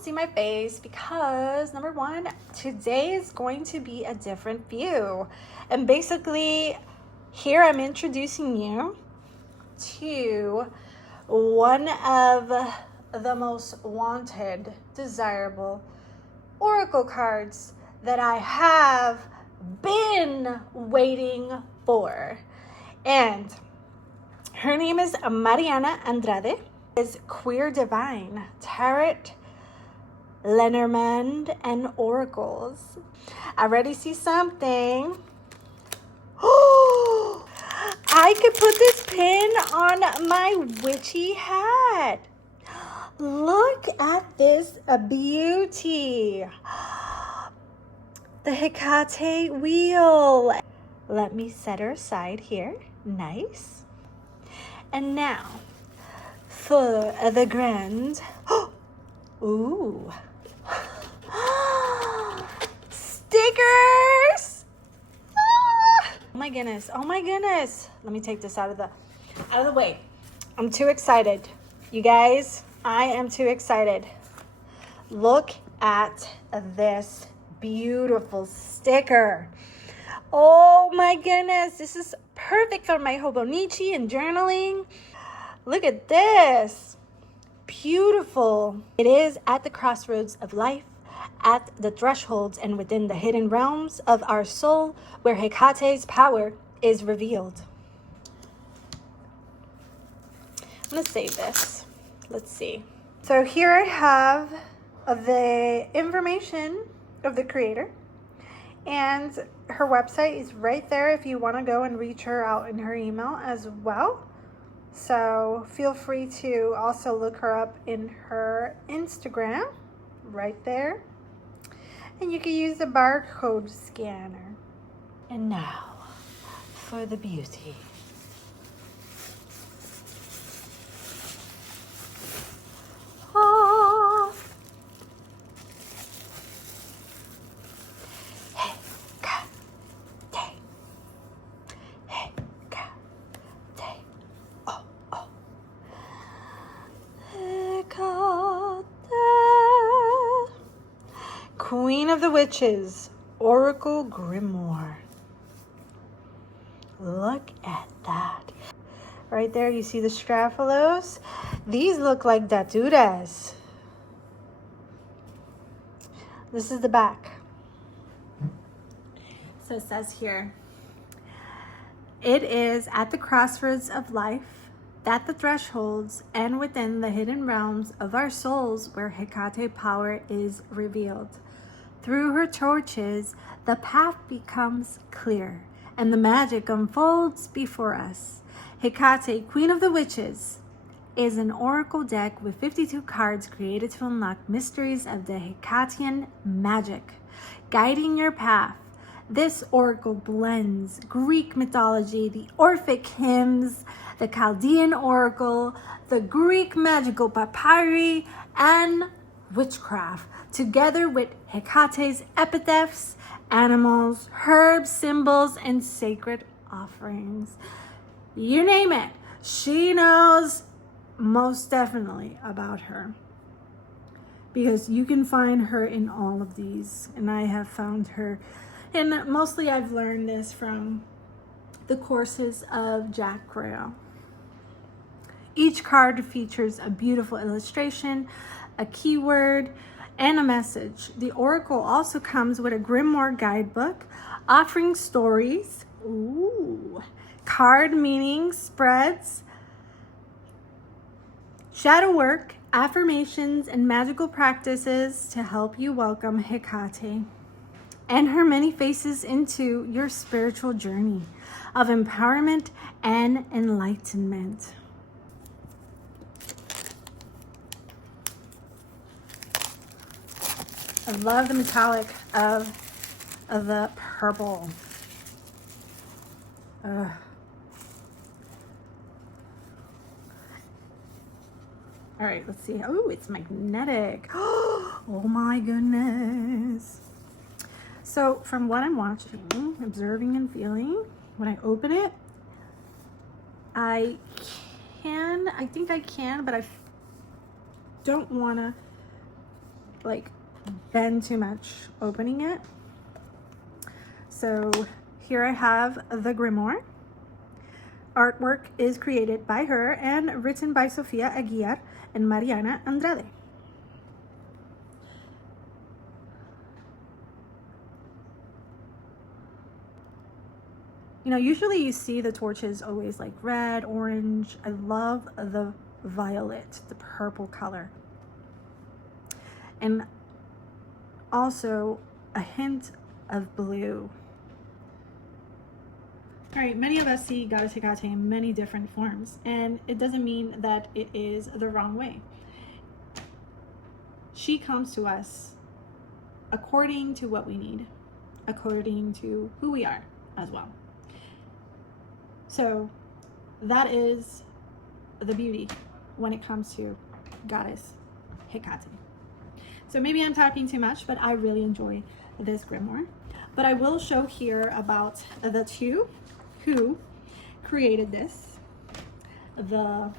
don't see my face because number one, today is going to be a different view. And basically, here I'm introducing you to one of the most wanted, desirable oracle cards that I have been waiting for. And her name is Mariana Andrade. Is Queer Divine, Tarot, Lenormand, and Oracles. I already see something. Oh, I could put this pin on my witchy hat. Look at this beauty. The Hekate wheel. Let me set her aside here. Nice. And now, for the grand. Ooh. Stickers. Oh my goodness. Oh my goodness. Let me take this out of the way. I'm too excited. You guys, I am too excited. Look at this beautiful sticker. Oh my goodness. This is perfect for my hobonichi and journaling. Look at this. Beautiful. It is at the crossroads of life, at the thresholds and within the hidden realms of our soul, where Hekate's power is revealed. I'm going to save this. Let's see. So here I have the information of the creator, and her website is right there if you want to go and reach her out in her email as well. So feel free to also look her up in her Instagram right there. And you can use the barcode scanner. And now for the beauty. Oh. Queen of the Witches, Oracle Grimoire. Look at that. Right there, you see the straphalos? These look like daturas. This is the back. So it says here, it is at the crossroads of life, at the thresholds and within the hidden realms of our souls where Hekate power is revealed. Through her torches, the path becomes clear and the magic unfolds before us. Hekate, Queen of the Witches, is an oracle deck with 52 cards created to unlock mysteries of the Hekatean magic, guiding your path. This oracle blends Greek mythology, the Orphic hymns, the Chaldean oracle, the Greek magical papyri, and witchcraft, together with Hekate's epitaphs, animals, herbs, symbols, and sacred offerings. You name it, she knows most definitely about her, because you can find her in all of these, and I have found her, and mostly I've learned this from the courses of Jack Grail. Each card features a beautiful illustration, a keyword, and a message. The oracle also comes with a grimoire guidebook offering stories, card meaning spreads, shadow work, affirmations, and magical practices to help you welcome Hekate and her many faces into your spiritual journey of empowerment and enlightenment. I love the metallic of the purple. All right, let's see. Oh, it's magnetic. Oh my goodness. So from what I'm watching, observing and feeling, when I open it, I think I can, but I don't want to like bend too much opening it. So here I have the grimoire. Artwork is created by her and written by Sofia Aguiar and Mariana Andrade. You know, usually you see the torches always like red, orange. I love the violet, the purple color. And also a hint of blue. All right, many of us see Goddess Hekate in many different forms, and it doesn't mean that it is the wrong way. She comes to us according to what we need, according to who we are as well. So that is the beauty when it comes to Goddess Hekate. So maybe I'm talking too much, but I really enjoy this grimoire. But I will show here about the two who created this. The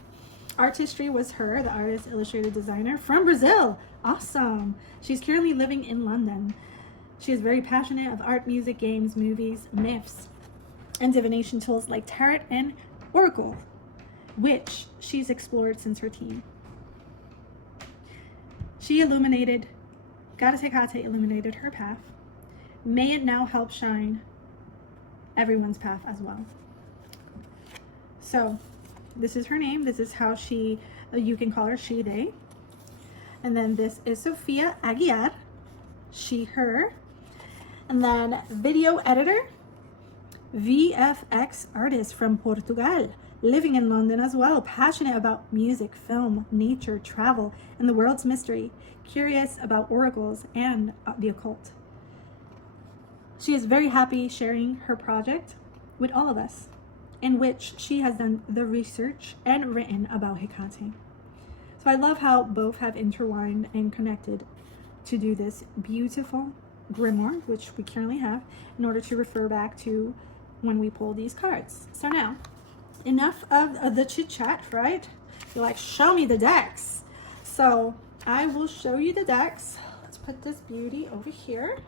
artistry was her, the artist, illustrator, designer from Brazil. Awesome. She's currently living in London. She is very passionate of art, music, games, movies, myths, and divination tools like tarot and oracle, which she's explored since her teen. Goddess Hekate illuminated her path. May it now help shine everyone's path as well. So this is her name. This is how you can call her she, they. And then this is Sofia Aguiar, she, her. And then video editor, VFX artist from Portugal, living in London as well, passionate about music, film, nature, travel, and the world's mystery, curious about oracles and the occult. She is very happy sharing her project with all of us, in which she has done the research and written about Hekate. So I love how both have intertwined and connected to do this beautiful grimoire, which we currently have, in order to refer back to when we pull these cards. So now, enough of the chit chat, right? You're like, show me the decks. So I will show you the decks. Let's put this beauty over here.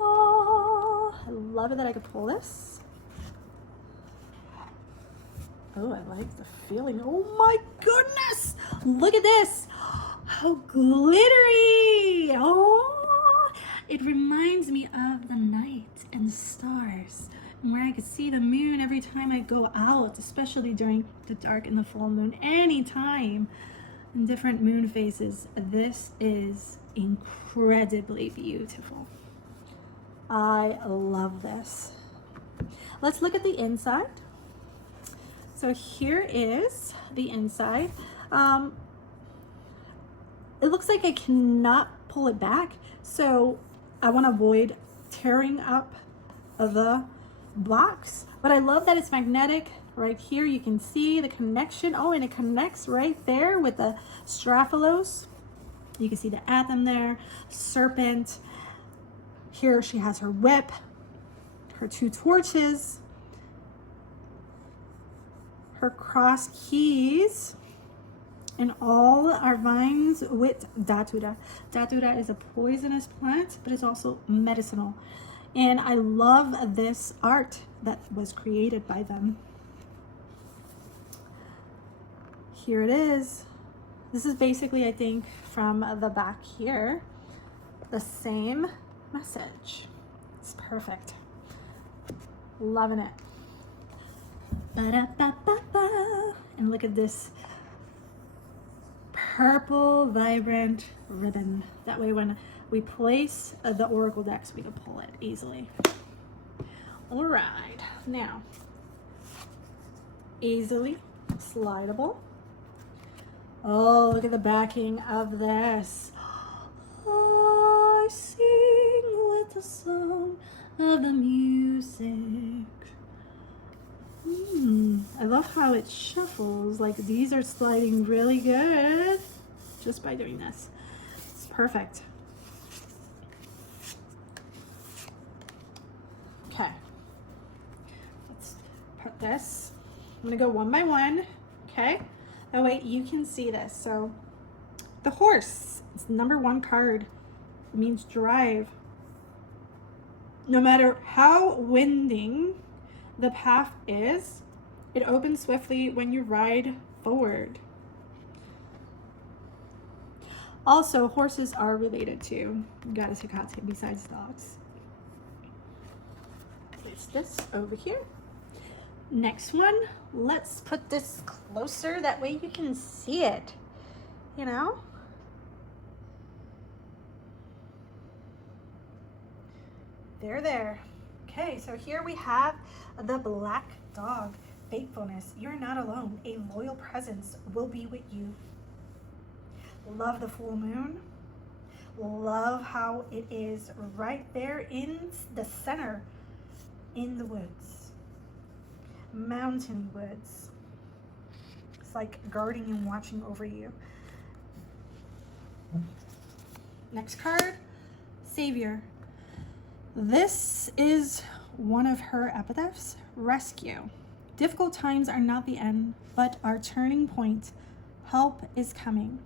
Oh, I love it that I could pull this. Oh, I like the feeling. Oh my goodness! Look at this! How glittery! Oh, it reminds me of the night and stars, where I could see the moon every time I go out, especially during the dark and the full moon, anytime in different moon phases. This is incredibly beautiful. I love this. Let's look at the inside. So here is the inside. It looks like I cannot pull it back, so I want to avoid tearing up the box, but I love that it's magnetic. Right here you can see the connection. Oh, and it connects right there with the Strophalos. You can see the anthem there, serpent. Here she has her whip, her two torches, her cross keys, and all our vines with datura. Datura is a poisonous plant, but it's also medicinal. And I love this art that was created by them. Here it is. This is basically, I think, from the back here, the same message. It's perfect. Loving it. Ba-da-ba-ba-ba. And look at this purple vibrant ribbon. That way when we place the oracle decks, we can pull it easily. All right, now, easily slidable. Oh, look at the backing of this. I sing with the song of the music. I love how it shuffles. Like, these are sliding really good just by doing this. It's perfect. Okay, let's put this. I'm gonna go one by one. Okay, Oh wait, you can see this. So the horse, it's number 1 card. It means drive. No matter how winding the path is, it opens swiftly when you ride forward. Also, horses are related to Goddess Hekate besides dogs. Place this over here. Next one, let's put this closer. That way you can see it, you know? There. Okay, so here we have the black dog. Faithfulness. You're not alone. A loyal presence will be with you. Love the full moon. Love how it is right there in the center, in the woods. Mountain woods. It's like guarding and watching over you. Next card, Savior. This is one of her epitaphs, rescue. Difficult times are not the end, but our turning point. Help is coming.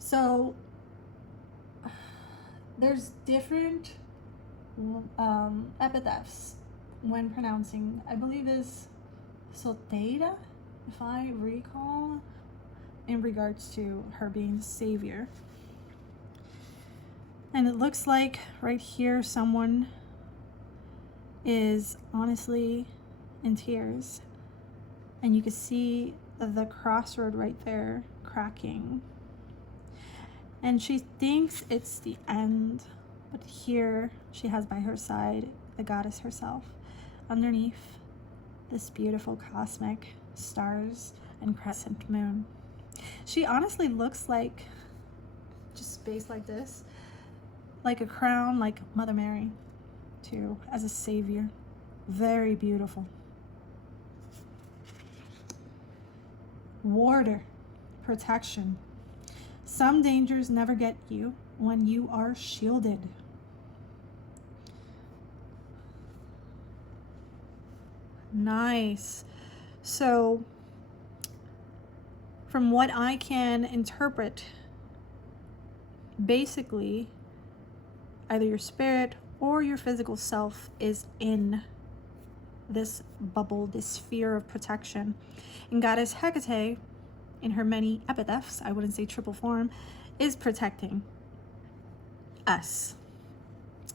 So there's different epitaphs when pronouncing. I believe is solteira, if I recall, in regards to her being savior. And it looks like right here someone is honestly in tears. And you can see the crossroad right there cracking. And she thinks it's the end, but here she has by her side the goddess herself. Underneath this beautiful cosmic stars and crescent moon. She honestly looks like just space like this. Like a crown, like Mother Mary, too, as a savior. Very beautiful. Warder, protection. Some dangers never get you when you are shielded. Nice. So, from what I can interpret, basically, either your spirit or your physical self is in this bubble, this sphere of protection. And Goddess Hekate, in her many epitaphs, I wouldn't say triple form, is protecting us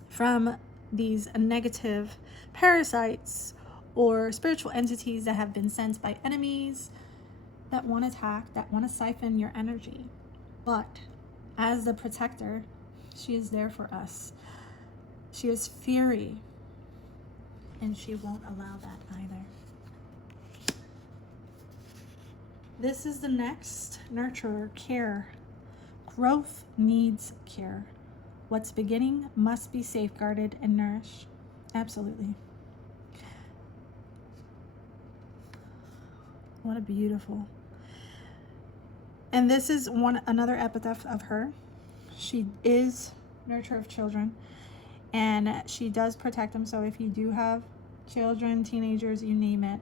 from these negative parasites or spiritual entities that have been sent by enemies that want to attack, that want to siphon your energy. But as the protector, she is there for us. She is fury, and she won't allow that either. This is the next nurturer, care. Growth needs care. What's beginning must be safeguarded and nourished. Absolutely. What a beautiful. And this is another epitaph of her. She is nurturer of children, and she does protect them. So if you do have children, teenagers, you name it,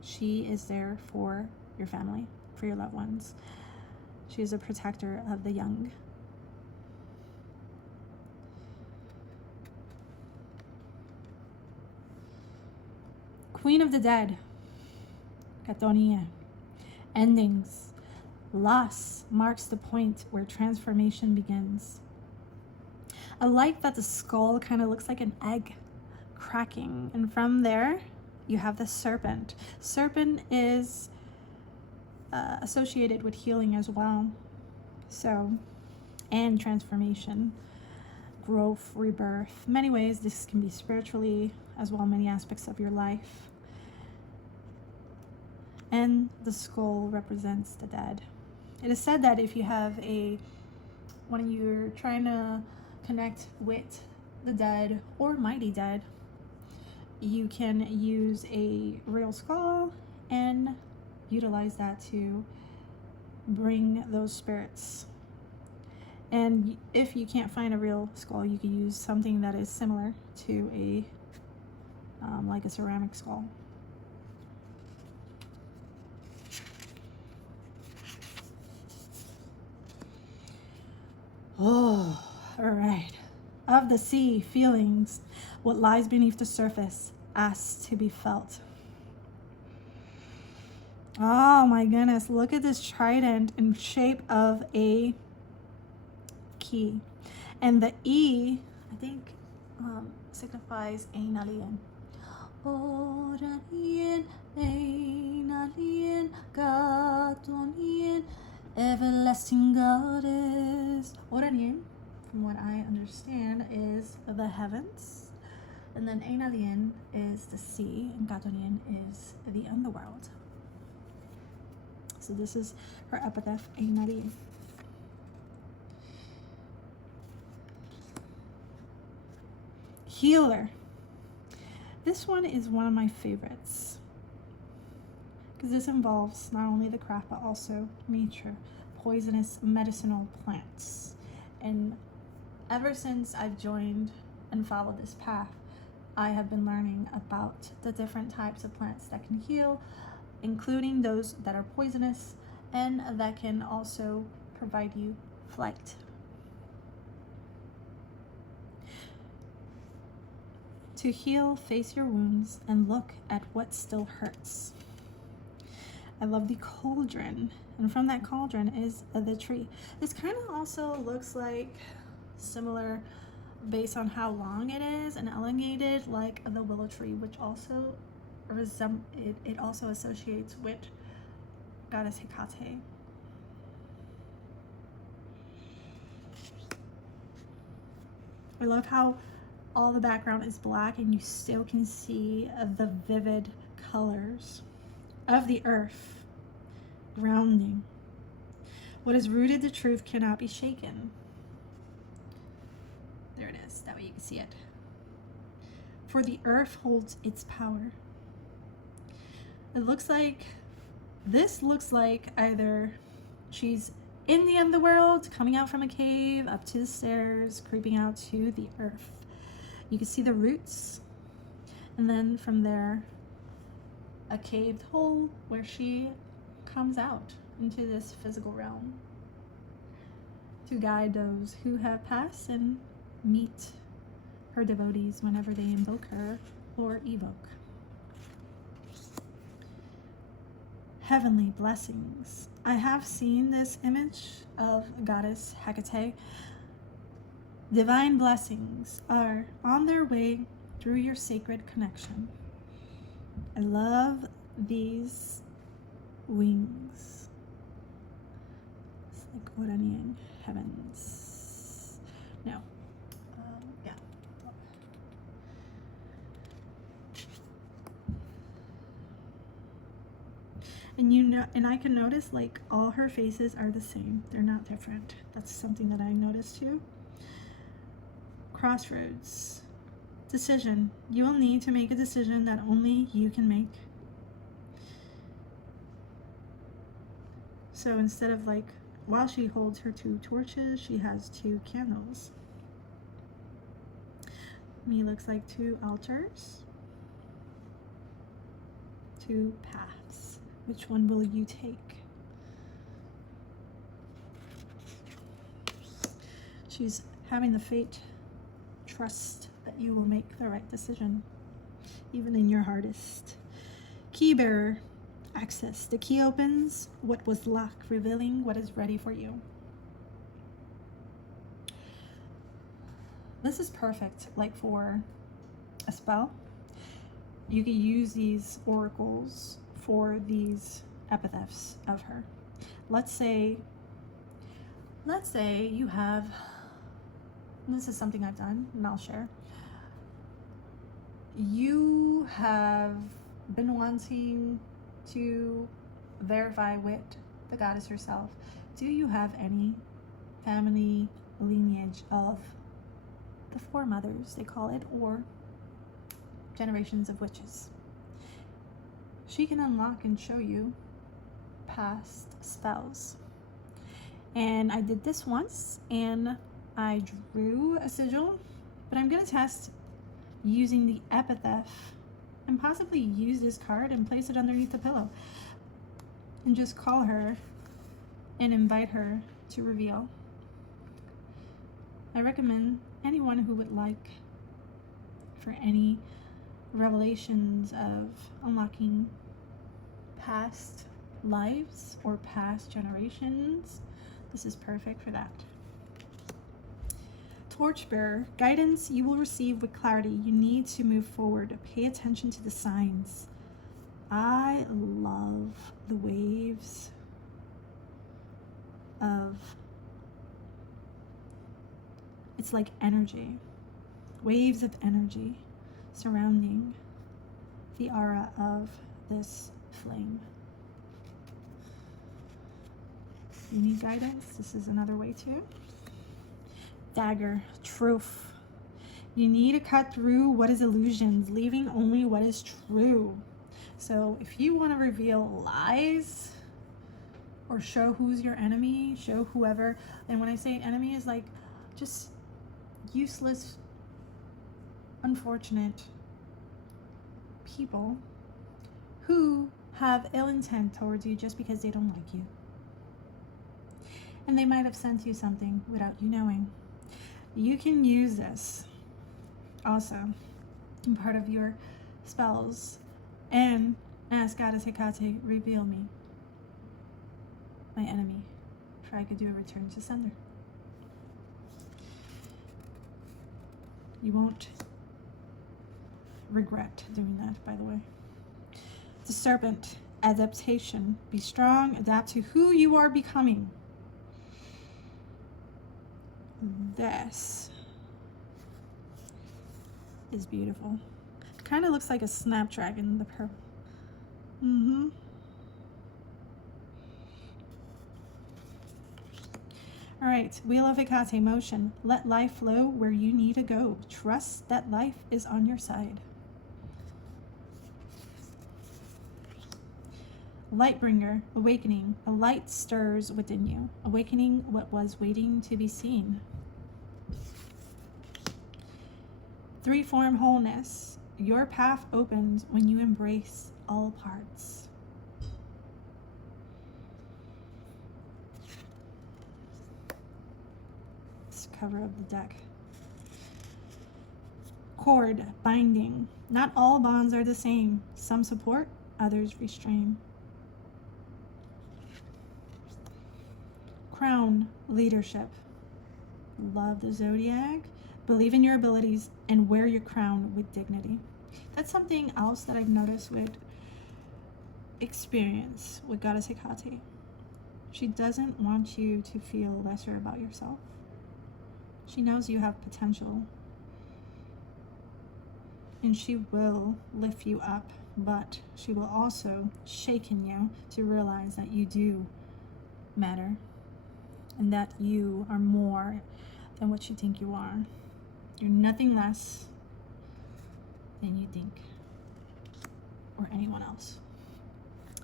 she is there for your family, for your loved ones. She is a protector of the young. Queen of the Dead, Katonia. Endings. Loss marks the point where transformation begins. I like that the skull kind of looks like an egg cracking, and from there you have the serpent. Serpent is associated with healing as well. So, and transformation, growth, rebirth. Many ways this can be spiritually as well, many aspects of your life. And the skull represents the dead. It is said that if you have when you're trying to connect with the dead or mighty dead, you can use a real skull and utilize that to bring those spirits. And if you can't find a real skull, you can use something that is similar to a like a ceramic skull. Oh, all right. Of the sea, feelings, what lies beneath the surface, asks to be felt. Oh my goodness, look at this trident in shape of a key. And the E, I think, signifies ein alien. Oranien, ein alien, Gatonien, everlasting goddess. Oranien, from what I understand, is the heavens. And then ein alien is the sea, and Gatonien is the underworld. So this is her epitaph, ein alien. Healer. This one is one of my favorites because this involves not only the craft but also nature, poisonous medicinal plants. And ever since I've joined and followed this path, I have been learning about the different types of plants that can heal, including those that are poisonous and that can also provide you flight. To heal, face your wounds and look at what still hurts. I love the cauldron, and from that cauldron is the tree. This kind of also looks like similar based on how long it is and elongated, like the willow tree, which also it also associates with goddess Hekate. I love how all the background is black and you still can see the vivid colors of the earth, grounding. What is rooted to truth cannot be shaken. There it is, that way you can see it. For the earth holds its power. This looks like either she's in the underworld, coming out from a cave, up to the stairs, creeping out to the earth. You can see the roots, and then from there, a caved hole where she comes out into this physical realm to guide those who have passed and meet her devotees whenever they invoke her or evoke. Heavenly blessings. I have seen this image of goddess Hekate. Divine blessings are on their way through your sacred connection. I love these wings. It's like Oranian heavens. No. Yeah. And I can notice like all her faces are the same. They're not different. That's something that I noticed too. Crossroads. Decision. You will need to make a decision that only you can make. So instead of like, while she holds her 2 torches, she has 2 candles. Me looks like 2 altars. 2 paths. Which one will you take? She's having the fate trust that you will make the right decision, even in your hardest. Key bearer, access. The key opens what was locked, revealing what is ready for you. This is perfect, like for a spell. You can use these oracles for these epitaphs of her. Let's say you have, this is something I've done and I'll share. You have been wanting to verify with the goddess herself. Do you have any family lineage of the foremothers, they call it, or generations of witches? She can unlock and show you past spells. And I did this once and I drew a sigil, but I'm going to test using the epitaph and possibly use this card and place it underneath the pillow and just call her and invite her to reveal. I recommend anyone who would like for any revelations of unlocking past lives or past generations, this is perfect for that. Torchbearer, guidance you will receive with clarity. You need to move forward. Pay attention to the signs. I love the waves of, it's like energy, waves of energy surrounding the aura of this flame. You need guidance? This is another way too. Dagger, truth. You need to cut through what is illusions, leaving only what is true. So if you want to reveal lies or show who's your enemy, show whoever, and when I say enemy is like just useless, unfortunate people who have ill intent towards you just because they don't like you. And they might have sent you something without you knowing. You can use this also in part of your spells and ask Goddess Hekate, reveal me my enemy, for I could do a return to sender. You won't regret doing that, by the way. The serpent, adaptation. Be strong, adapt to who you are becoming. This is beautiful. It kind of looks like a snapdragon, the purple. All right, Wheel of Hekate motion. Let life flow where you need to go. Trust that life is on your side. Lightbringer, awakening. A light stirs within you, awakening what was waiting to be seen. Three-form wholeness. Your path opens when you embrace all parts. It's the cover of the deck. Cord, binding. Not all bonds are the same. Some support, others restrain. Crown, leadership. Love the zodiac. Believe in your abilities and wear your crown with dignity. That's something else that I've noticed with experience with Goddess Hekate. She doesn't want you to feel lesser about yourself. She knows you have potential. And she will lift you up, but she will also shake in you to realize that you do matter. And that you are more than what you think you are. You're nothing less than you think, or anyone else.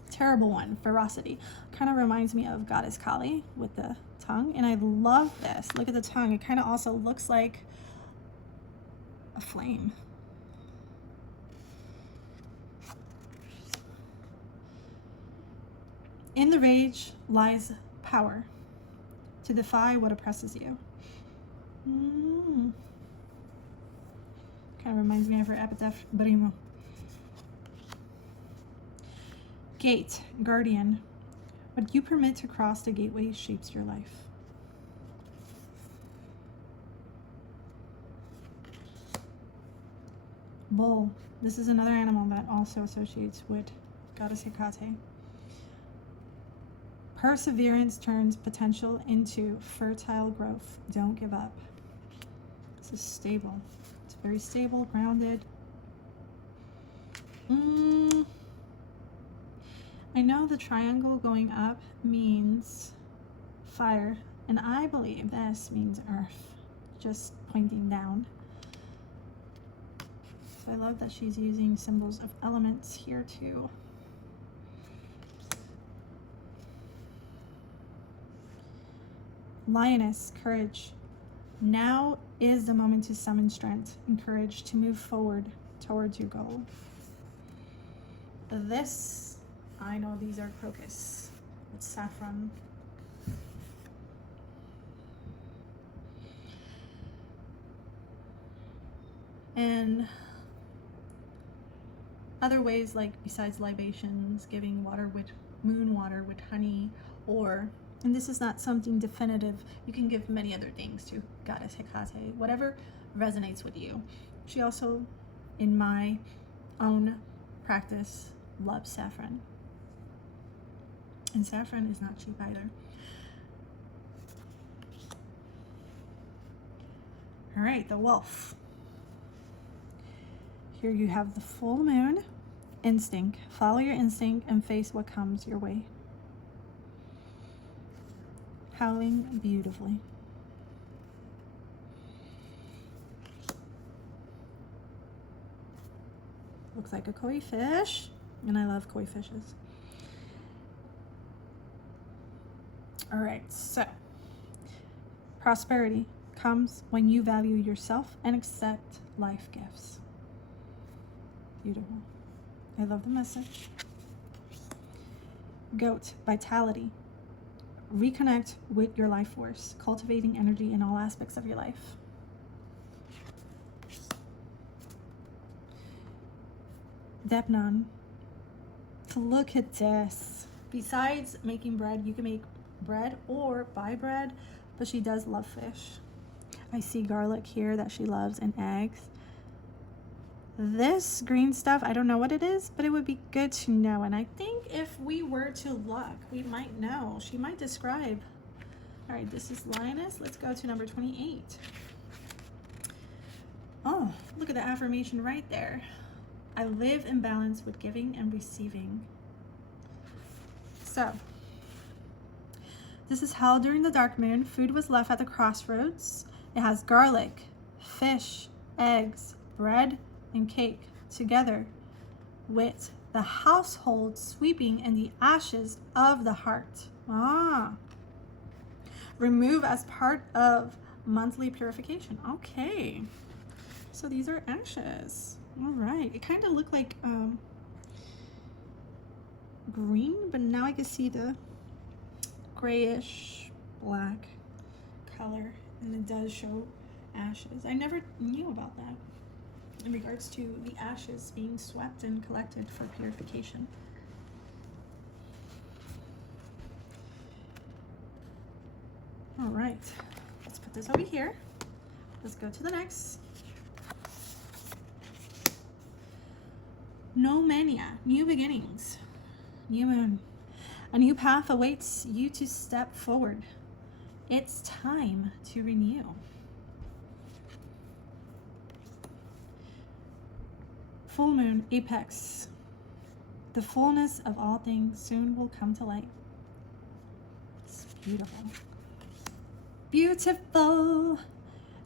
Terrible one, ferocity. Kind of reminds me of Goddess Kali with the tongue, and I love this. Look at the tongue. It kind of also looks like a flame. In the rage lies power. To defy what oppresses you. Kind of reminds me of her epitaph, Brimo. Gate, guardian. What you permit to cross the gateway shapes your life. Bull. This is another animal that also associates with Goddess Hekate. Perseverance turns potential into fertile growth. Don't give up. This is stable. It's very stable, grounded. I know the triangle going up means fire, and I believe this means earth, just pointing down. So I love that she's using symbols of elements here too. Lioness, courage. Now is the moment to summon strength and courage to move forward towards your goal. This, I know these are crocus. It's saffron. And other ways, like besides libations, giving water with moon water with honey, or, and this is not something definitive, you can give many other things to Goddess Hekate, whatever resonates with you. She also, in my own practice, loves saffron. And saffron is not cheap either. All right, the wolf. Here you have the full moon. Instinct. Follow your instinct and face what comes your way. Howling beautifully. Looks like a koi fish, and I love koi fishes. All right, so prosperity comes when you value yourself and accept life gifts. Beautiful. I love the message. Goat, vitality. Reconnect with your life force, cultivating energy in all aspects of your life. Depnon. Look at this. Besides making bread, you can make bread or buy bread, but she does love fish. I see garlic here that she loves and eggs. This green stuff, I don't know what it is, but it would be good to know. And I think if we were to look, we might know. She might describe. All right, this is lioness. Let's go to number 28. Oh, look at the affirmation right there. I live in balance with giving and receiving. So, this is how during the dark moon, food was left at the crossroads. It has garlic, fish, eggs, bread, and cake together with the household sweeping and the ashes of the heart. Remove as part of monthly purification. Okay. So these are ashes. All right. It kind of looked like green, but now I can see the grayish black color, and it does show ashes. I never knew about that in regards to the ashes being swept and collected for purification. All right, let's put this over here. Let's go to the next. No mania, new beginnings, new moon. A new path awaits you to step forward. It's time to renew. Full moon, apex. The fullness of all things soon will come to light. It's beautiful. Beautiful.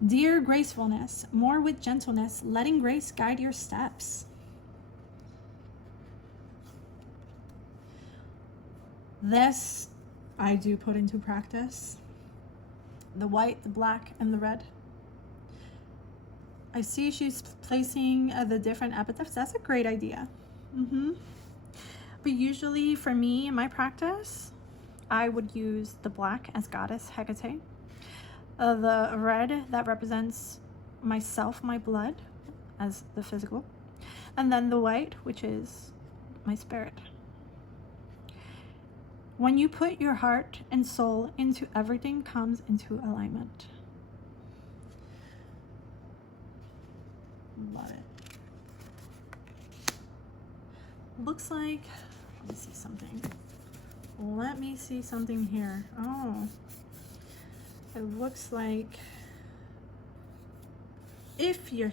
Dear gracefulness, more with gentleness, letting grace guide your steps. This I do put into practice. The white, the black, and the red. I see she's placing the different epithets. That's a great idea. But usually for me in my practice, I would use the black as Goddess Hekate. The red that represents myself, my blood, as the physical. And then the white, which is my spirit. When you put your heart and soul into everything comes into alignment. Love it. Looks like, let me see something. Let me see something here. Oh, it looks like if your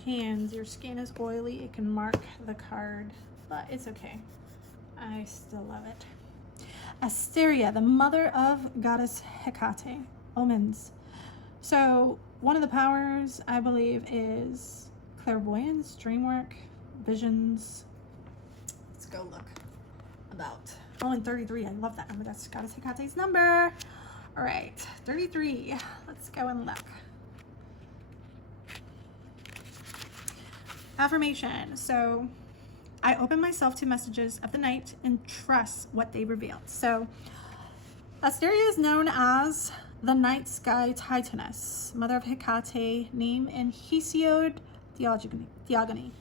skin is oily, it can mark the card, but it's okay. I still love it. Asteria, the mother of Goddess Hekate, omens. So one of the powers, I believe, is clairvoyance, dream work, visions. Let's go look about. Oh, and 33, I love that number. That's Goddess Hekate's number. All right, 33. Let's go and look. Affirmation. So I open myself to messages of the night and trust what they reveal. So Asteria is known as the night sky titaness, mother of Hekate, name in Hesiod Theogony.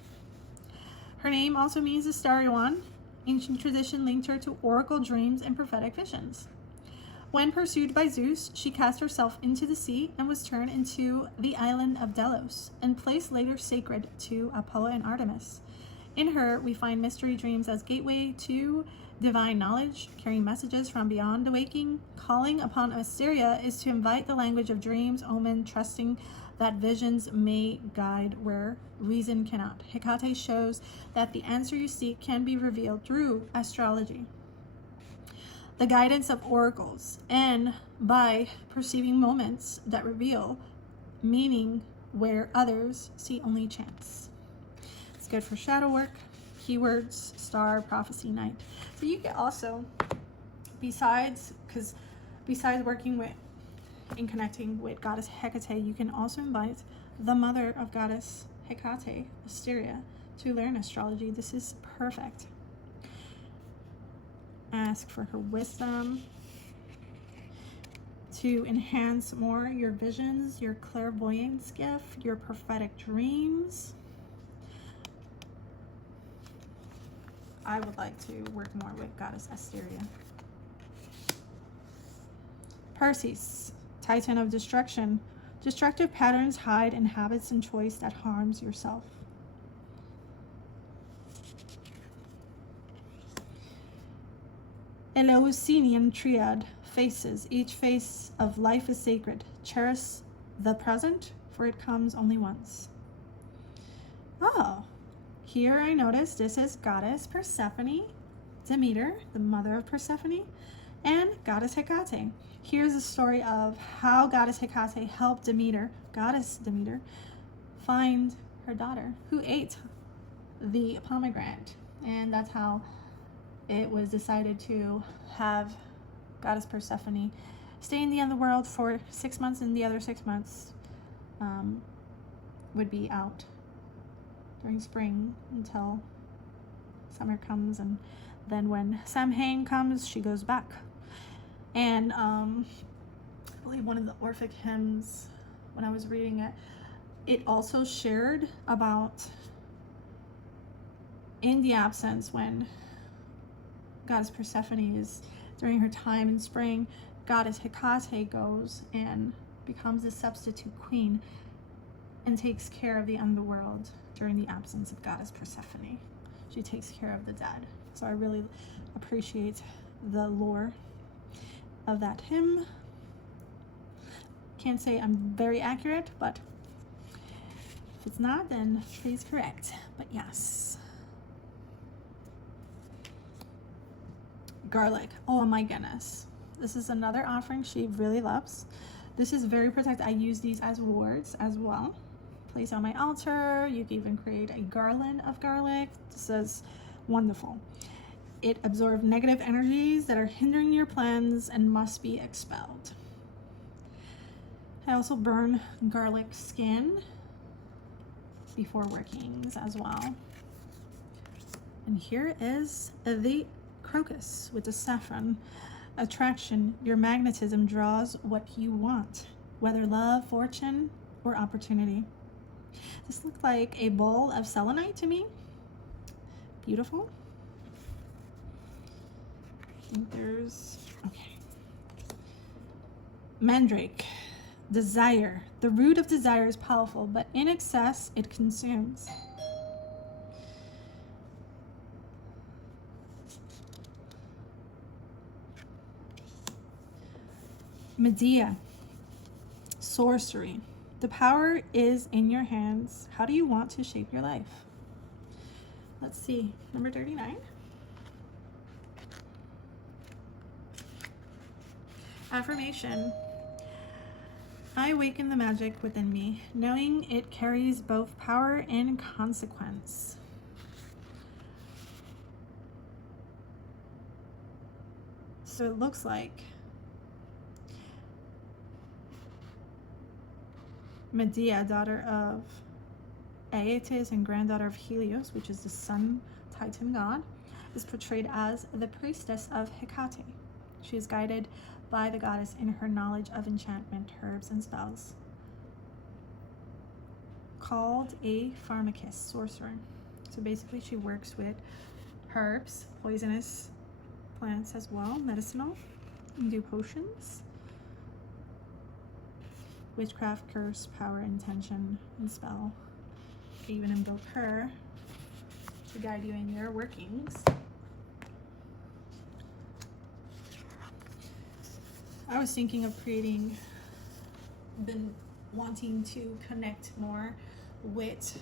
Her name also means the starry one. Ancient tradition linked her to oracle dreams and prophetic visions. When pursued by Zeus, she cast herself into the sea and was turned into the island of Delos, and place later sacred to Apollo and Artemis. In her, we find mystery dreams as gateway to divine knowledge, carrying messages from beyond the waking. Calling upon Asteria is to invite the language of dreams, omen, trusting that visions may guide where reason cannot. Hekate shows that the answer you seek can be revealed through astrology, the guidance of oracles, and by perceiving moments that reveal meaning where others see only chance. It's good for shadow work, keywords, star, prophecy, night. So you can also, besides working with in connecting with goddess Hekate, you can also invite the mother of goddess Hekate, Asteria, to learn astrology. This is perfect. Ask for her wisdom to enhance more your visions, your clairvoyance gift, your prophetic dreams. I would like to work more with goddess Asteria. Perseus, Titan of destruction. Destructive patterns hide in habits and choice that harms yourself. Eleusinian triad, faces. Each face of life is sacred. Cherish the present, for it comes only once. Oh, here I notice this is goddess Persephone, Demeter, the mother of Persephone, and goddess Hekate. Here's a story of how goddess Hekate helped Demeter, goddess Demeter, find her daughter who ate the pomegranate. And that's how it was decided to have goddess Persephone stay in the underworld for 6 months, and the other 6 months would be out during spring until summer comes, and then when Samhain comes, she goes back. And I believe one of the Orphic hymns, when I was reading it, it also shared about in the absence when goddess Persephone is during her time in spring, goddess Hekate goes and becomes a substitute queen and takes care of the underworld during the absence of goddess Persephone. She takes care of the dead. So I really appreciate the lore of that hymn. Can't say I'm very accurate, but if it's not, then please correct. But yes. Garlic. Oh my goodness. This is another offering she really loves. This is very protected. I use these as wards as well. Place on my altar. You can even create a garland of garlic. This is wonderful. It absorbs negative energies that are hindering your plans and must be expelled. I also burn garlic skin before workings as well. And here is the crocus with the saffron. Attraction. Your magnetism draws what you want, whether love, fortune, or opportunity. This looked like a bowl of selenite to me. Beautiful. I think there's, okay. Mandrake. Desire. The root of desire is powerful, but in excess, it consumes. Medea. Sorcery. The power is in your hands. How do you want to shape your life? Let's see. Number 39. Affirmation. I awaken the magic within me, knowing it carries both power and consequence. So it looks like Medea, daughter of Aeetes and granddaughter of Helios, which is the sun Titan god, is portrayed as the priestess of Hekate. She is guided by the goddess in her knowledge of enchantment, herbs, and spells. called a pharmacist, sorcerer. So basically she works with herbs, poisonous plants as well, medicinal, and do potions. Witchcraft, curse, power, intention, and spell. I even invoke her to guide you in your workings. I was thinking of creating, been wanting to connect more with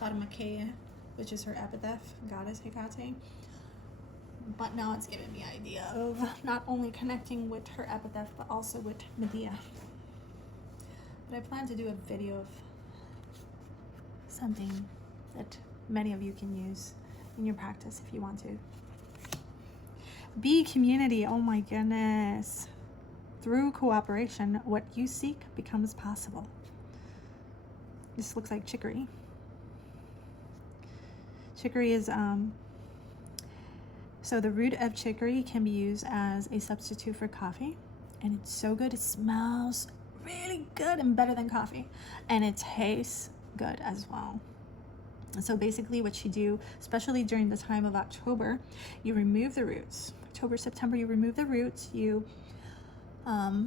Hekate, which is her epithet, goddess Hekate. But now it's given me an idea of not only connecting with her epithet, but also with Medea. But I plan to do a video of something that many of you can use in your practice if you want to. Be community, oh my goodness. Through cooperation, what you seek becomes possible. This looks like chicory. Chicory is, so the root of chicory can be used as a substitute for coffee. And it's so good, it smells really good and better than coffee. And it tastes good as well. So basically what you do, especially during the time of October, you remove the roots. October, September, you remove the roots. You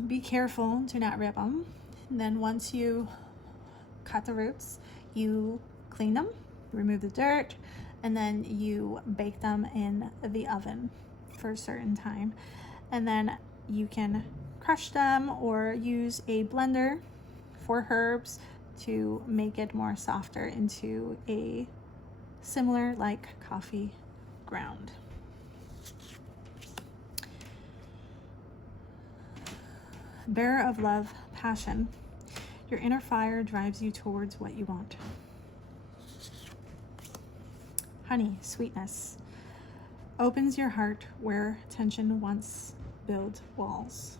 be careful to not rip them. And then once you cut the roots, you clean them, remove the dirt, and then you bake them in the oven for a certain time. And then you can crush them or use a blender for herbs to make it more softer into a similar like coffee ground. Bearer of love, passion. Your inner fire drives you towards what you want. Honey, sweetness. Opens your heart where tension once built walls.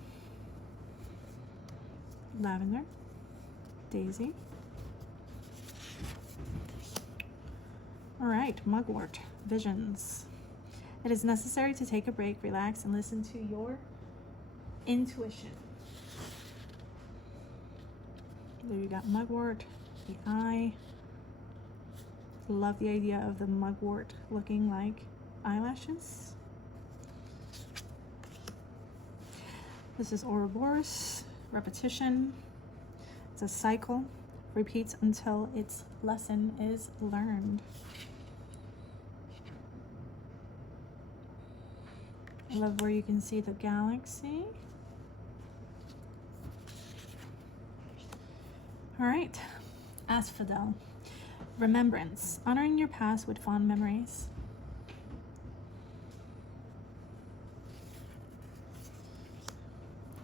Lavender, daisy. All right, mugwort, visions. It is necessary to take a break, relax, and listen to your intuition. There you got mugwort, the eye. Love the idea of the mugwort looking like eyelashes. This is Ouroboros, repetition. It's a cycle, repeats until its lesson is learned. I love where you can see the galaxy. All right, Asphodel. Remembrance, honoring your past with fond memories.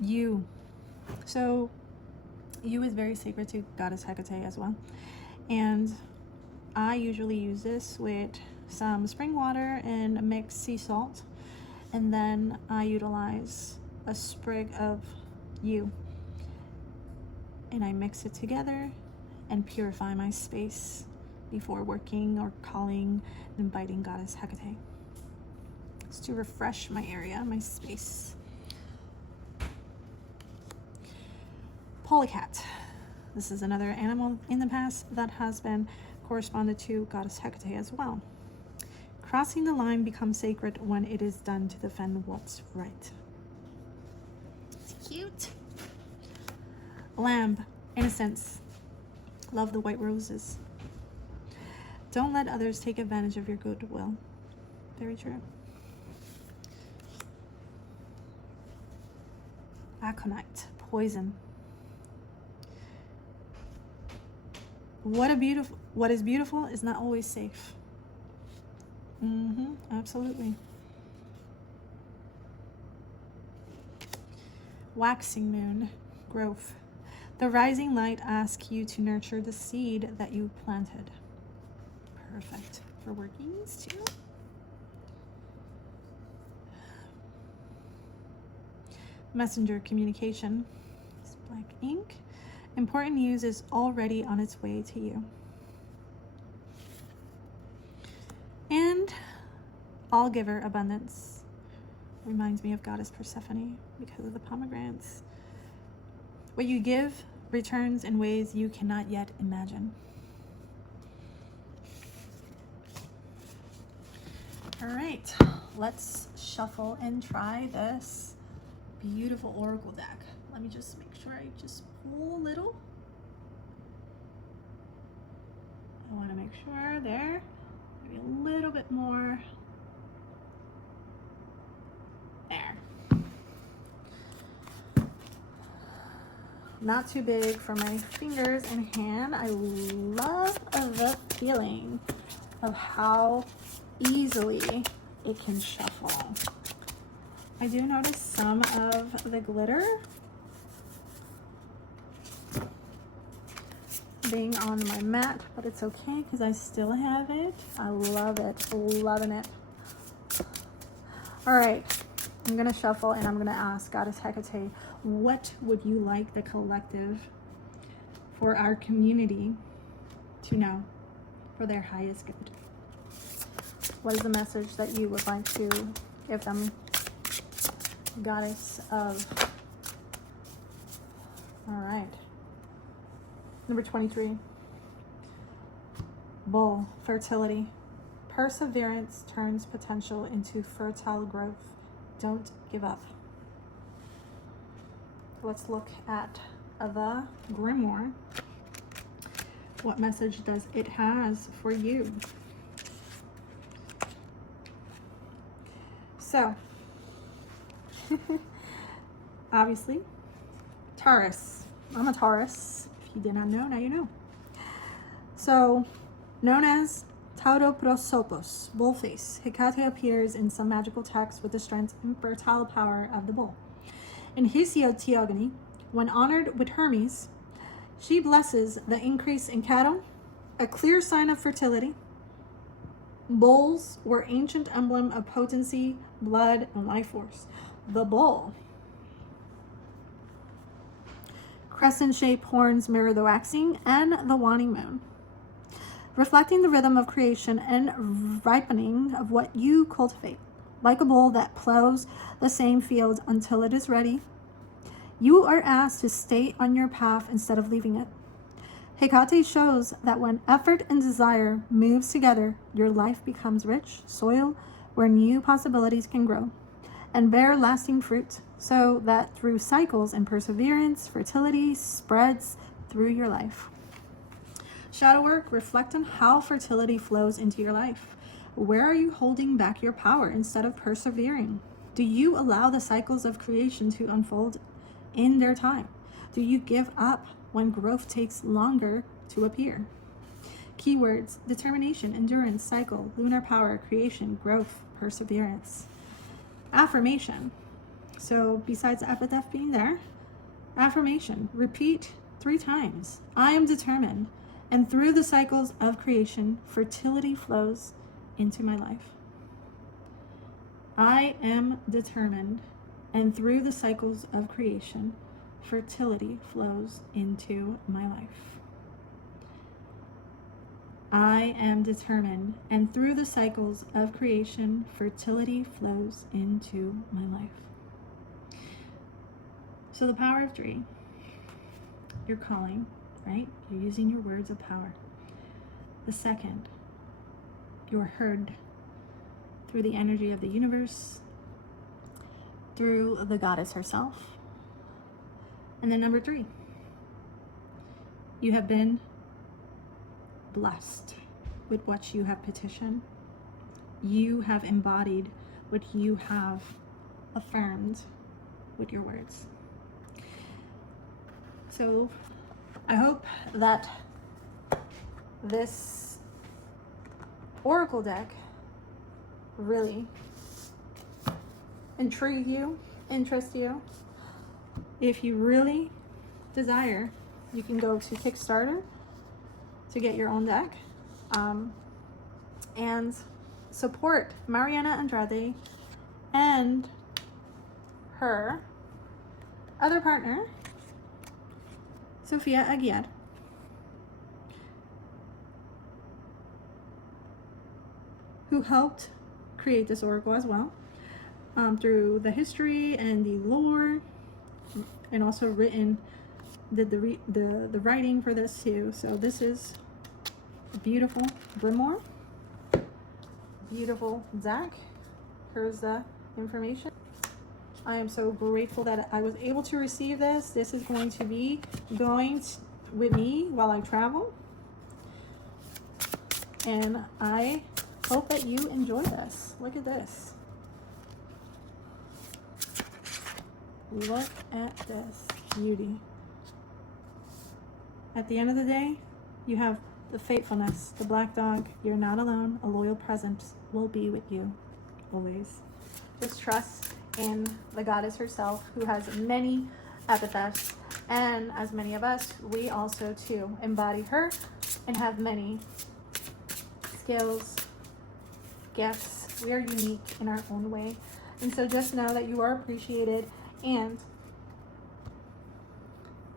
You. So, you is very sacred to Goddess Hekate as well. And I usually use this with some spring water and mixed sea salt. And then I utilize a sprig of you. And I mix it together and purify my space before working or calling and inviting Goddess Hekate. It's to refresh my area, my space. Polecat. This is another animal in the past that has been corresponded to Goddess Hekate as well. Crossing the line becomes sacred when it is done to defend what's right. It's cute. Lamb, innocence. Love the white roses. Don't let others take advantage of your goodwill. Very true. Aconite, poison. What is beautiful is not always safe. Absolutely. Waxing moon, growth. The rising light asks you to nurture the seed that you planted. Perfect for workings too. Messenger communication. It's black ink. Important news is already on its way to you. And all giver, abundance. Reminds me of Goddess Persephone because of the pomegranates. What you give returns in ways you cannot yet imagine. All right, let's shuffle and try this beautiful oracle deck. Let me just make sure I just pull a little. I want to make sure there, maybe a little bit more. There. Not too big for my fingers and hand. I love the feeling of how easily it can shuffle. I do notice some of the glitter being on my mat, but it's okay because I still have it. I love it, loving it. All right, I'm gonna shuffle and I'm gonna ask Goddess Hekate, what would you like the collective for our community to know for their highest good? What is the message that you would like to give them, Goddess of? All right. Number 23. Bull, fertility. Perseverance turns potential into fertile growth. Don't give up. Let's look at the grimoire. What message does it has for you? So, obviously, Taurus. I'm a Taurus. If you did not know, now you know. So, known as Tauroprosopos, bullface, Hekate appears in some magical texts with the strength and fertile power of the bull. In Hesioteogony, when honored with Hermes, she blesses the increase in cattle, a clear sign of fertility. Bulls were ancient emblem of potency, blood, and life force. The bull. Crescent-shaped horns mirror the waxing and the waning moon, reflecting the rhythm of creation and ripening of what you cultivate. Like a bull that plows the same field until it is ready, you are asked to stay on your path instead of leaving it. Hekate shows that when effort and desire moves together, your life becomes rich soil where new possibilities can grow and bear lasting fruit, so that through cycles and perseverance, fertility spreads through your life. Shadow work, reflect on how fertility flows into your life. Where are you holding back your power instead of persevering? Do you allow the cycles of creation to unfold in their time? Do you give up when growth takes longer to appear? Keywords: determination, endurance, cycle, lunar power, creation, growth, perseverance. Affirmation. So besides the epitaph being there, affirmation, repeat 3 times. I am determined, and through the cycles of creation, fertility flows into my life. I am determined, and through the cycles of creation, fertility flows into my life. I am determined, and through the cycles of creation, fertility flows into my life. So the power of 3, you're calling, right? You're using your words of power. The second, you're heard through the energy of the universe, through the goddess herself. And then number 3, you have been blessed with what you have petitioned. You have embodied what you have affirmed with your words. So I hope that this oracle deck really intrigue you, interest you. If you really desire, you can go to Kickstarter to get your own deck and support Mariana Andrade and her other partner, Sofia Aguiar, who helped create this oracle as well, through the history and the lore, and also did the writing for this too. So this is a beautiful grimoire, beautiful deck. Here's the information. I am so grateful that I was able to receive this. This is going to be going with me while I travel. And I hope that you enjoy this. Look at this. Look at this beauty. At the end of the day, you have the faithfulness, the black dog. You're not alone. A loyal presence will be with you always. Just trust in the goddess herself, who has many epithets, and as many of us, we also too embody her and have many skills, gifts. We are unique in our own way, and so just know that you are appreciated, and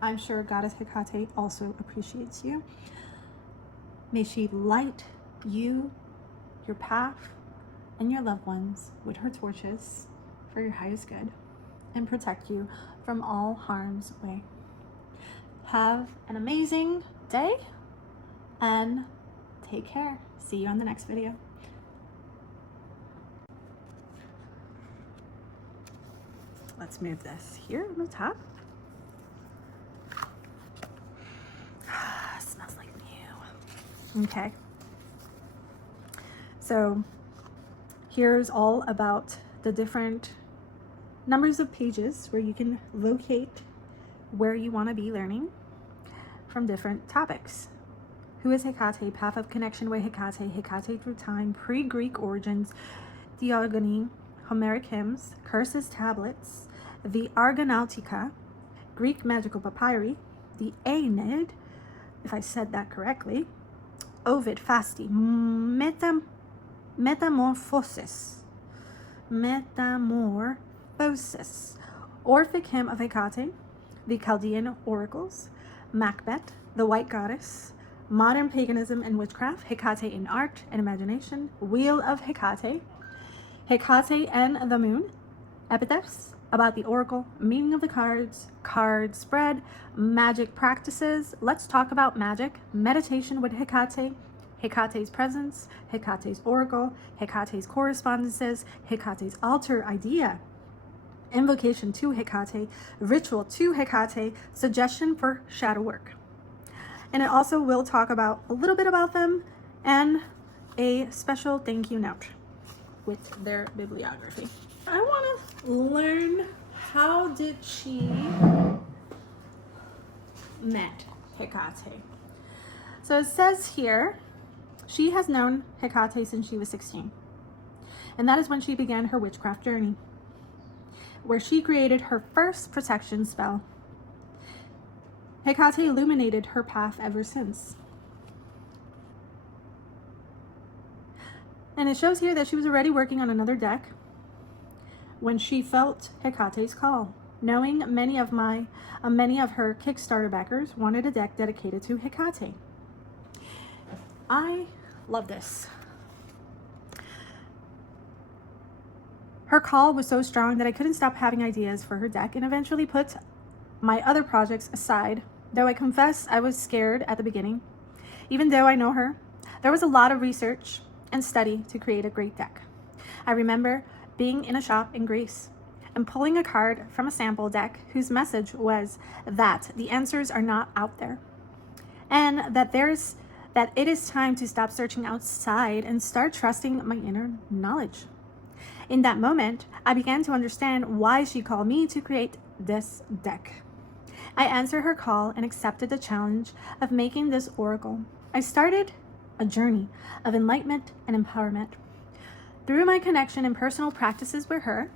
I'm sure Goddess Hekate also appreciates you. May she light you, your path, and your loved ones with her torches for your highest good, and protect you from all harm's way. Have an amazing day and take care. See you on the next video. Let's move this here on the top. Smells like new. Okay. So here's all about the different numbers of pages where you can locate where you want to be learning from different topics. Who is Hekate? Path of connection with Hekate. Hekate through time. Pre-Greek origins. Theogony. Homeric hymns. Curses tablets. The Argonautica. Greek magical papyri. The Aeneid, if I said that correctly. Ovid Fasti. Metamorphosis. Orphic hymn of Hekate. The Chaldean Oracles. Macbeth. The White Goddess. Modern paganism and witchcraft. Hekate in art and imagination. Wheel of Hekate. Hekate and the moon. Epitaphs about the oracle. Meaning of the cards. Card spread. Magic practices. Let's talk about magic. Meditation with Hekate. Hekate's presence. Hekate's oracle. Hekate's correspondences. Hekate's altar idea. Invocation to Hekate. Ritual to Hekate. Suggestion for shadow work. And it also will talk about a little bit about them and a special thank you note with their bibliography. I want to learn, how did she met Hekate? So it says here, she has known Hekate since she was 16. And that is when she began her witchcraft journey, where she created her first protection spell. Hekate illuminated her path ever since. And it shows here that she was already working on another deck when she felt Hekate's call, knowing many of her Kickstarter backers wanted a deck dedicated to Hekate. I love this. Her call was so strong that I couldn't stop having ideas for her deck and eventually put my other projects aside. Though I confess I was scared at the beginning. Even though I know her, there was a lot of research and study to create a great deck. I remember being in a shop in Greece and pulling a card from a sample deck whose message was that the answers are not out there, and that it is time to stop searching outside and start trusting my inner knowledge. In that moment, I began to understand why she called me to create this deck. I answered her call and accepted the challenge of making this oracle. I started a journey of enlightenment and empowerment. Through my connection and personal practices with her,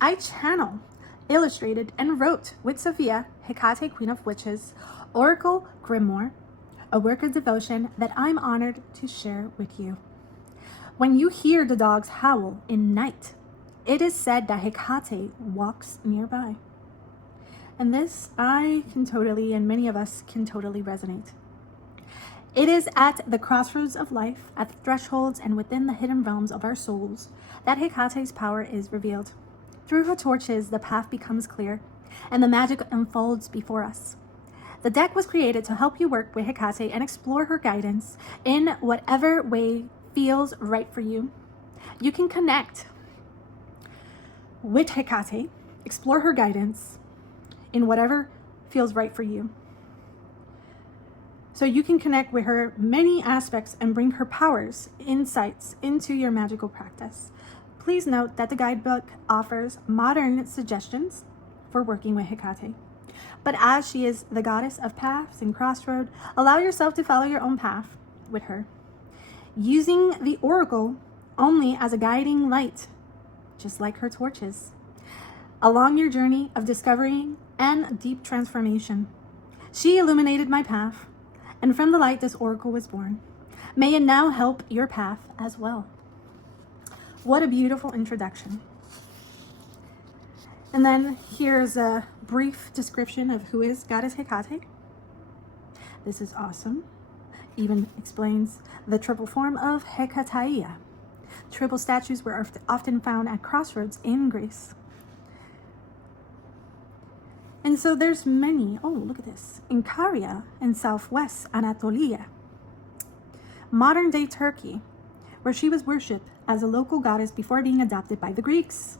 I channeled, illustrated, and wrote with Sophia, Hekate, Queen of Witches, Oracle Grimoire, a work of devotion that I'm honored to share with you. When you hear the dogs howl in night, it is said that Hekate walks nearby. And this, I can totally, and many of us can totally resonate. It is at the crossroads of life, at the thresholds and within the hidden realms of our souls, that Hekate's power is revealed. Through her torches, the path becomes clear, and the magic unfolds before us. The deck was created to help you work with Hekate and explore her guidance in whatever way feels right for you. you can connect with Hekate, explore her guidance in whatever feels right for you. So you can connect with her many aspects and bring her powers, insights into your magical practice. Please note that the guidebook offers modern suggestions for working with Hekate. But as she is the goddess of paths and crossroads, allow yourself to follow your own path with her, using the oracle only as a guiding light, just like her torches, along your journey of discovery and deep transformation. She illuminated my path, and from the light this oracle was born. May it now help your path as well. What a beautiful introduction. And then here's a brief description of who is Goddess Hekate. This is awesome. Even explains the triple form of Hekate. Triple statues were often found at Crossroads in Greece. And so there's many, oh, look at this, in Caria in southwest Anatolia, modern day Turkey, where she was worshipped as a local goddess before being adopted by the Greeks.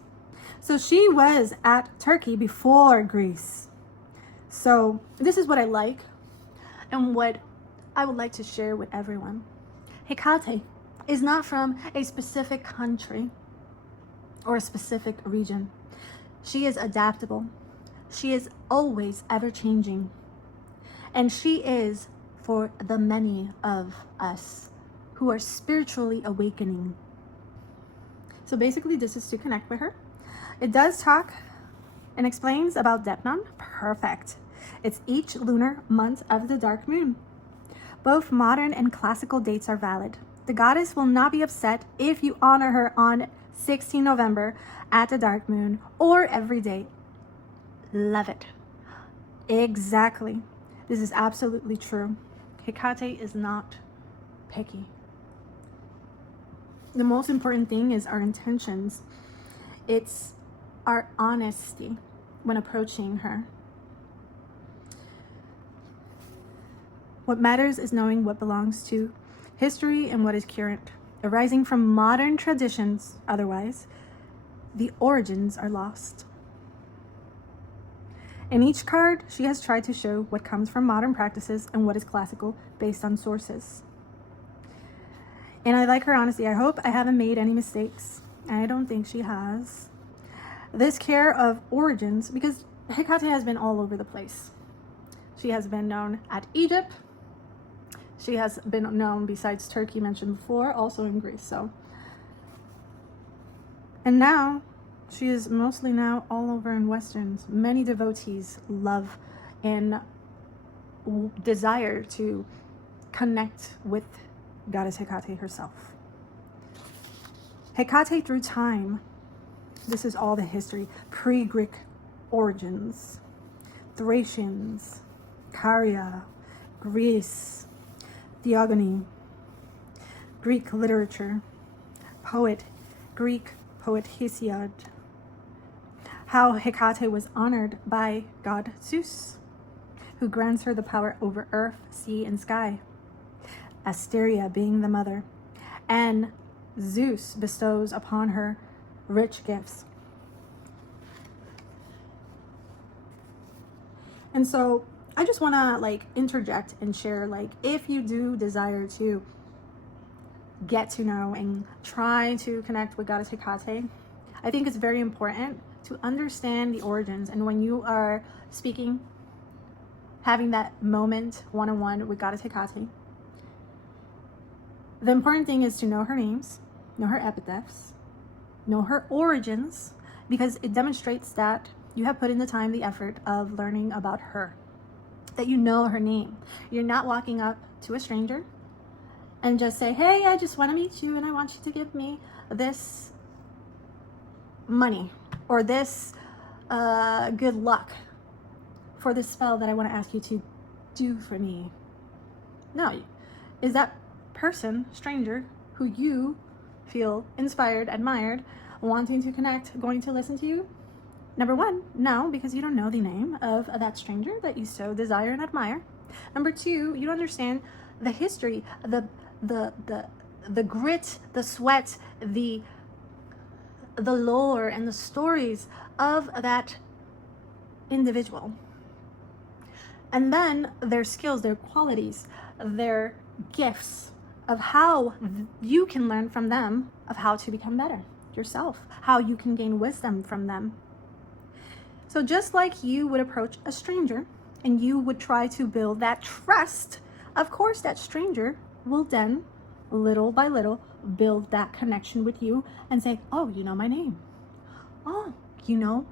So she was at Turkey before Greece. So this is what I like and what I would like to share with everyone. Hekate is not from a specific country or a specific region. She is adaptable. She is always ever changing. And she is for the many of us who are spiritually awakening. So basically this is to connect with her. It does talk and explains about Deepnon. Perfect. It's each lunar month of the dark moon. Both modern and classical dates are valid. The goddess will not be upset if you honor her on 16 November at the dark moon or every day. Love it. Exactly. This is absolutely true. Hekate is not picky. The most important thing is our intentions. It's our honesty when approaching her. What matters is knowing what belongs to history and what is current, arising from modern traditions. Otherwise, the origins are lost. In each card, she has tried to show what comes from modern practices and what is classical based on sources. And I like her honesty. I hope I haven't made any mistakes. I don't think she has. This care of origins, because Hekate has been all over the place. She has been known at Egypt. She has been known, besides Turkey mentioned before, also in Greece. So, and now she is mostly now all over in Westerns. Many devotees love and desire to connect with Goddess Hekate herself. Hekate through time. This is all the history. Pre-Greek origins. Thracians, Caria, Greece, theogony, Greek literature, poet, Greek poet Hesiod. How Hekate was honored by god Zeus, who grants her the power over earth, sea, and sky. Asteria being the mother, and Zeus bestows upon her rich gifts. And so I just want to interject and share, if you do desire to get to know and try to connect with Goddess Hekate, I think it's very important to understand the origins. And when you are speaking, having that moment one-on-one with Goddess Hekate, the important thing is to know her names, know her epithets, know her origins, because it demonstrates that you have put in the time, the effort of learning about her, that you know her name. You're not walking up to a stranger and just say, hey, I just want to meet you and I want you to give me this money or this good luck for this spell that I want to ask you to do for me. No, is that person, stranger, who you feel inspired, admired, wanting to connect, going to listen to you? Number one, no, because you don't know the name of that stranger that you so desire and admire. Number two, you don't understand the history, the grit, the sweat, the the lore and the stories of that individual. And then their skills, their qualities, their gifts of how you can learn from them of how to become better yourself, how you can gain wisdom from them. So just like you would approach a stranger and you would try to build that trust, of course that stranger will then little by little build that connection with you and say, oh, you know my name. Oh, you know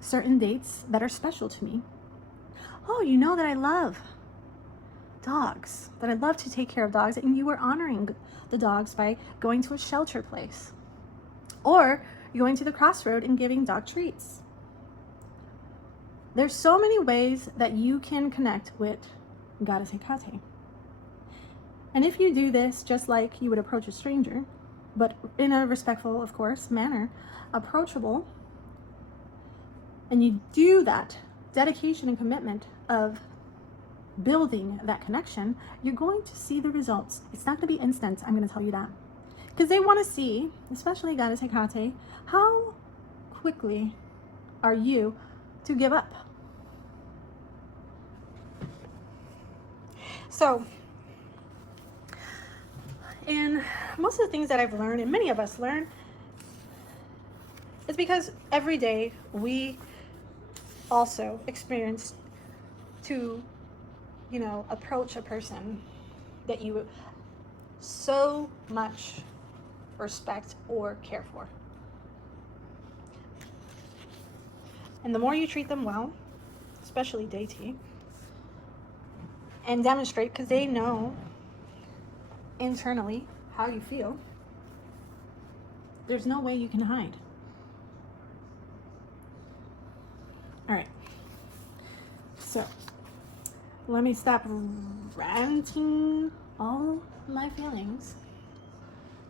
certain dates that are special to me. Oh, you know that I love dogs, that I love to take care of dogs, and you are honoring the dogs by going to a shelter place or going to the crossroad and giving dog treats. There's so many ways that you can connect with Goddess Hekate. And if you do this just like you would approach a stranger, but in a respectful, of course, manner, approachable, and you do that dedication and commitment of building that connection, you're going to see the results. It's not going to be instant, I'm going to tell you that. Because they want to see, especially Goddess Hekate, how quickly are you to give up. So, and most of the things that I've learned, and many of us learn, is because every day we also experience to, approach a person that you so much respect or care for. And the more you treat them well, especially deity, and demonstrate, because they know internally how you feel, there's no way you can hide. All right, so let me stop ranting all my feelings